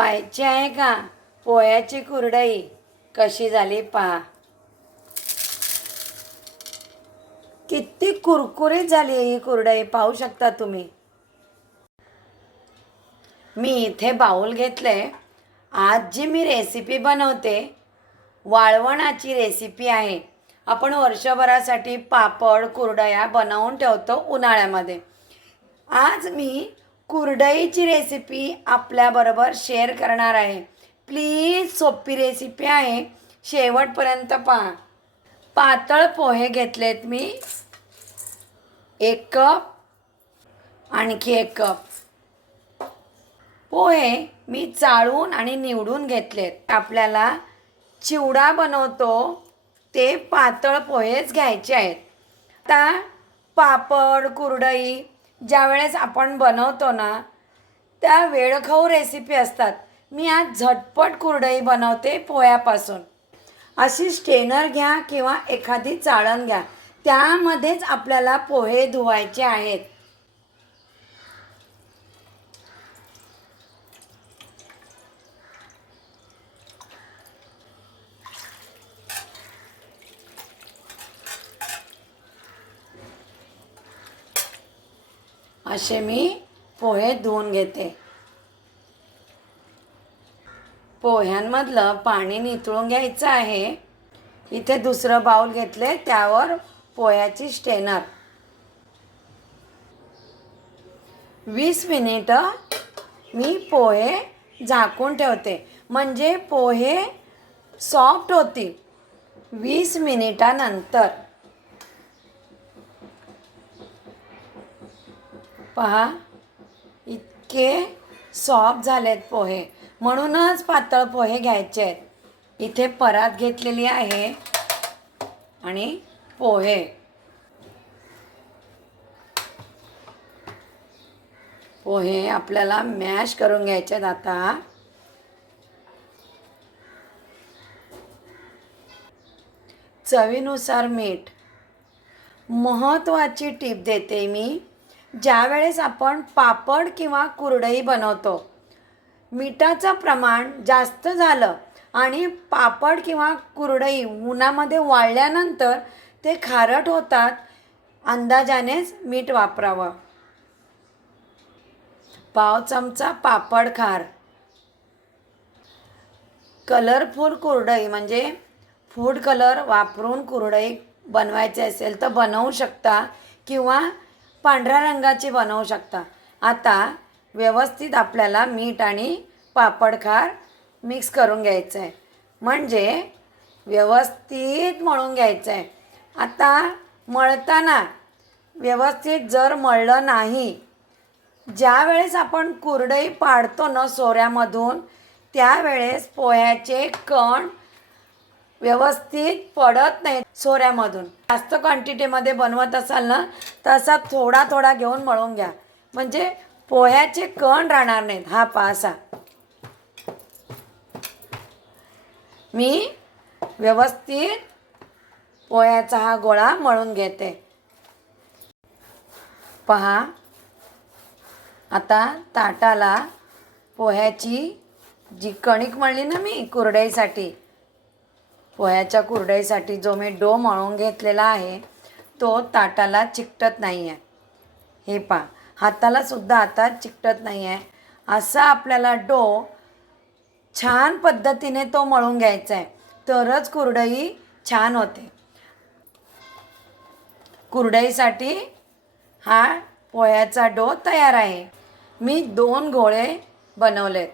पाहायची आहे का? पोह्याची कुरडई. कशी झाली पहा. किती कुरकुरीत झाली ही कुरडई पाहू शकता तुम्ही. मी इथे बाऊल घेतलंय आज जी मी रेसिपी बनवते वाळवणाची रेसिपी आहे. आपण वर्षभरासाठी पापड कुरडया बनवून ठेवतो उन्हाळ्यामध्ये. आज मी कुरडईची रेसिपी आपल्याबरोबर शेअर करणार आहे. प्लीज सोपी रेसिपी आहे. शेवटपर्यंत पहा. पातळ पोहे घेतलेत मी. एक कप आणखी एक कप पोहे मी चाळून आणि निवडून घेतलेत. आपल्याला चिवडा बनवतो ते पातळ पोहेच घ्यायचे आहेत. आता पापड कुरडई ज्या वेळेस आपण बनवतो ना त्या वेळखाऊ रेसिपी असतात. मी आज झटपट कुरडई बनवते पोह्यापासून. अशी स्टेनर घ्या किंवा एखादी चाळण घ्या. त्यामध्येच आपल्याला पोहे धुवायचे आहेत. असे मी पोहे धुवून घेते. पोह्यांमधलं पाणी नितळून घ्यायचं आहे. इथे दुसरं बाऊल घेतले त्यावर पोह्याची स्टेनर. वीस मिनिटं मी पोहे झाकून ठेवते. म्हणजे पोहे सॉफ्ट होतील. वीस मिनिटानंतर. पहा इतके सॉफ्ट झालेत पोहे. म्हणूनच पातळ पोहे घ्यायचे आहेत. इथे परात घेतलेली आहे आणि पोहे. पोहे आपल्याला मॅश करून घ्यायचे आहेत आता. चवीनुसार मीठ. महत्त्वाची टीप देते मी. ज्यावेळेस आपण पापड किंवा कुरडई बनवतो मिठाचं प्रमाण जास्त झालं आणि पापड किंवा कुरडई उन्हामध्ये वाळल्यानंतर ते खारट होतात अंदाजानेच मीठ वापरावं. पाव चमचा पापड खार. कलरफुल कुरडई म्हणजे फूड कलर वापरून कुरडई बनवायची असेल तर बनवू शकता किंवा पांढऱ्या रंगाची बनवू शकता. आता व्यवस्थित आपल्याला मीठ आणि पापड खार मिक्स करून घ्यायचं आहे म्हणजे व्यवस्थित मळून घ्यायचं आहे आता मळताना व्यवस्थित जर मळलं नाही ज्यावेळेस आपण कुरडई पाडतो ना सोऱ्यामधून त्यावेळेस पोह्याचे कण व्यवस्थित पडत नाहीत सोऱ्यामधून. जास्त क्वांटिटीमध्ये बनवत असाल ना तसा थोडा थोडा घेऊन मळून घ्या. म्हणजे पोह्याचे कण राहणार नाहीत हा पासा. मी व्यवस्थित पोह्याचा हा गोळा मळून घेते. पहा आता ताटाला पोह्याची जी कणिक मळली ना मी कुरडईसाठी पोह्याच्या कुरडईसाठी जो मी डो मळून घेतलेला आहे तो ताटाला चिकटत नाही आहे हे पा हातालासुद्धा आता चिकटत नाही आहे असा आपल्याला डो छान पद्धतीने तो मळून घ्यायचा आहे तरच कुरडई छान होते. कुरडईसाठी हा पोह्याचा डो तयार आहे. मी दोन गोळे बनवलेत.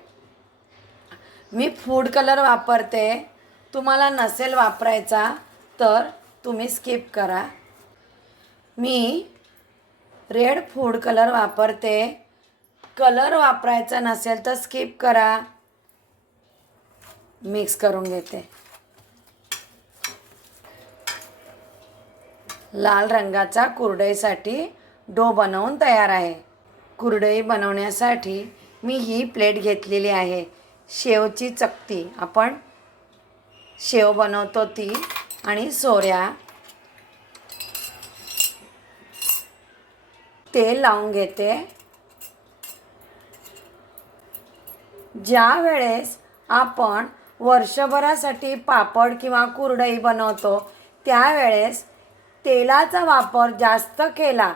मी फूड कलर वापरते. तुम्हाला नसेल वापरायचा तर तुम्ही स्किप करा. मी रेड फूड कलर वापरते. कलर वापरायचा नसेल तर स्किप करा. मिक्स करून घेते. लाल रंगाचा कुरडईसाठी डो बनवून तयार आहे. कुरडई बनवण्यासाठी मी ही प्लेट घेतलेली आहे. शेवची चकती. आपण शेव बनवतो ती आणि सोऱ्या. तेल लावून घेते. ज्या वेळेस आपण वर्षभरासाठी पापड किंवा कुरडई बनवतो त्यावेळेस तेलाचा वापर जास्त केला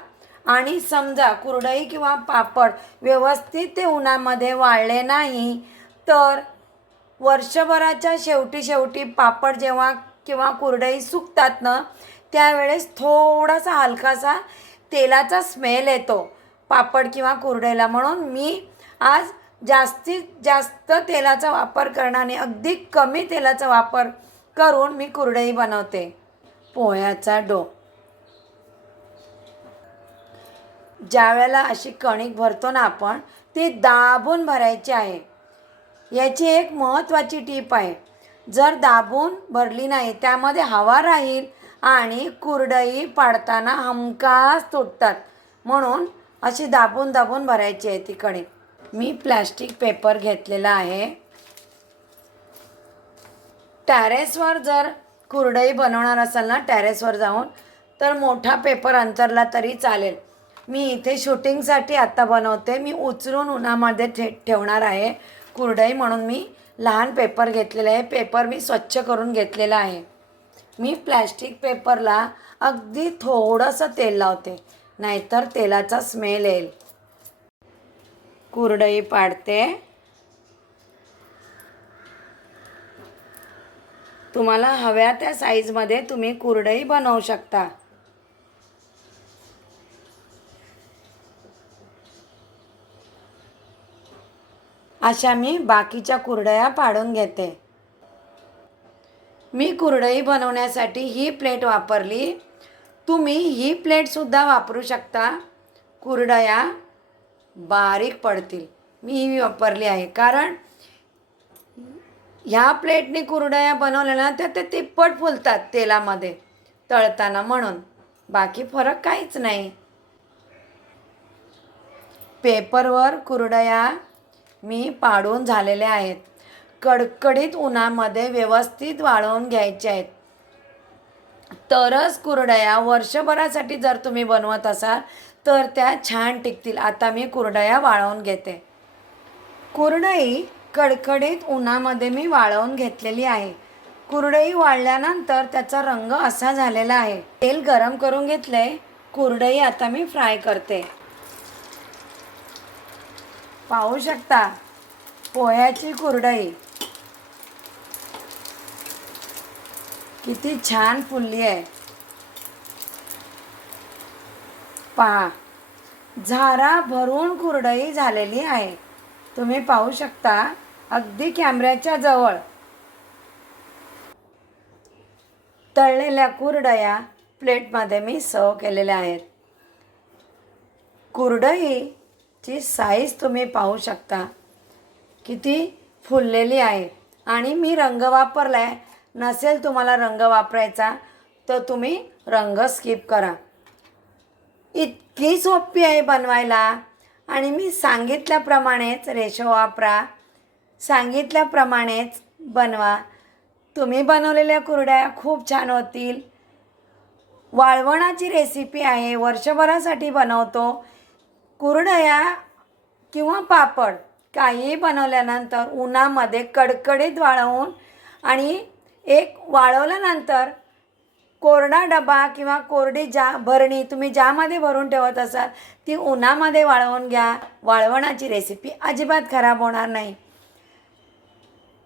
आणि समजा कुरडई किंवा पापड व्यवस्थित ते उन्हामध्ये वाळले नाही तर वर्षभराच्या शेवटी शेवटी पापड जेव्हा किंवा कुरडई सुकतात ना त्यावेळेस थोडासा हलकासा तेलाचा स्मेल येतो पापड किंवा कुरडईला. म्हणून मी आज जास्तीत जास्त तेलाचा वापर करण्याने अगदी कमी तेलाचा वापर करून मी कुरडई बनवते. पोह्याचा डो. ज्या वेळेला अशी कणिक भरतो ना आपण ती दाबून भरायची आहे. याची एक महत्त्वाची टीप आहे. जर दाबून भरली नाही त्यामध्ये हवा राहील आणि कुरडई पाडताना हमखास तुटतात. म्हणून अशी दाबून दाबून भरायची आहे तिकडे. मी प्लॅस्टिक पेपर घेतलेला आहे. टॅरेसवर जर कुरडई बनवणार असाल ना टॅरेसवर जाऊन तर मोठा पेपर अंतरला तरी चालेल. मी इथे शूटिंगसाठी आत्ता बनवते. मी उचलून उन्हामध्ये ठे ठेवणार आहे. कुरडई म्हणून मी लहान पेपर घेतलेला आहे. पेपर मी स्वच्छ करून घेतलेला आहे. मी प्लॅस्टिक पेपरला अगदी थोडंसं तेल लावते नाहीतर तेलाचा स्मेल येईल. कुरडई पाडते. तुम्हाला हव्या त्या साईजमध्ये तुम्ही कुरडई बनवू शकता. अशा मी बाकीच्या कुरडया पाडून घेते. मी कुरडई बनवण्यासाठी ही प्लेट वापरली. तुम्ही ही प्लेटसुद्धा वापरू शकता. कुरडया बारीक पडतील. मी ही वापरली आहे. कारण ह्या प्लेटने कुरडया बनवल्या ना त्या ते तिप्पट फुलतात तेलामध्ये तळताना म्हणून. बाकी फरक काहीच नाही. पेपरवर कुरडया मी पाडून झालेले आहेत. कडकडीत उन्हामध्ये व्यवस्थित वाळवून घ्यायचे आहेत. तरच कुरडया वर्षभरासाठी जर तुम्ही बनवत असाल तर त्या छान टिकतील. आता मी कुरडया वाळवून घेते. कुरडई कडकडीत उन्हामध्ये मी वाळवून घेतलेली आहे. कुरडई वाळल्यानंतर त्याचा रंग असा झालेला आहे. तेल गरम करून घेतले कुरडई आता मी फ्राय करते. पाहू शकता. पोह्याची कुरडई. किती छान फुलली आहे. पहा झारा भरून कुरडई झालेली आहे. तुम्ही पाहू शकता अगदी कॅमेऱ्याच्या जवळ. तळलेल्या कुरडया प्लेटमध्ये मी सर्व केलेल्या आहेत. ची साईज तुम्ही पाहू शकता. किती फुललेली आहे. आणि मी रंग वापरला आहे नसेल तुम्हाला रंग वापरायचा तर तुम्ही रंग स्किप करा. इतकी सोपी आहे बनवायला. आणि मी सांगितल्याप्रमाणेच रेशो वापरा. सांगितल्याप्रमाणेच बनवा. तुम्ही बनवलेल्या कुरड्या खूप छान होतील. वाळवणाची रेसिपी आहे. वर्षभरासाठी बनवतो. कुरडया किंवा पापड काहीही बनवल्यानंतर उन्हामध्ये कडकडीत वाळवून आणि एक वाळवल्यानंतर कोरडा डबा किंवा कोरडी जा भरणी तुम्ही ज्यामध्ये भरून ठेवत असाल ती उन्हामध्ये वाळवून घ्या. वाळवणाची रेसिपी अजिबात खराब होणार नाही.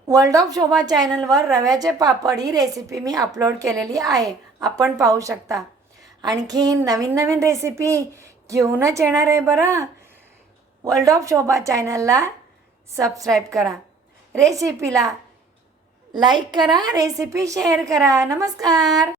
वर्ल्ड ऑफ शोभा चॅनलवर रव्याचे पापड ही रेसिपी मी अपलोड केलेली आहे. आपण पाहू शकता. आणखी नवीन नवीन रेसिपी घेऊनच येणार आहे बरं. वर्ल्ड ऑफ शोभा चॅनलला सबस्क्राईब करा. रेसिपीला लाईक करा रेसिपी शेअर करा. नमस्कार.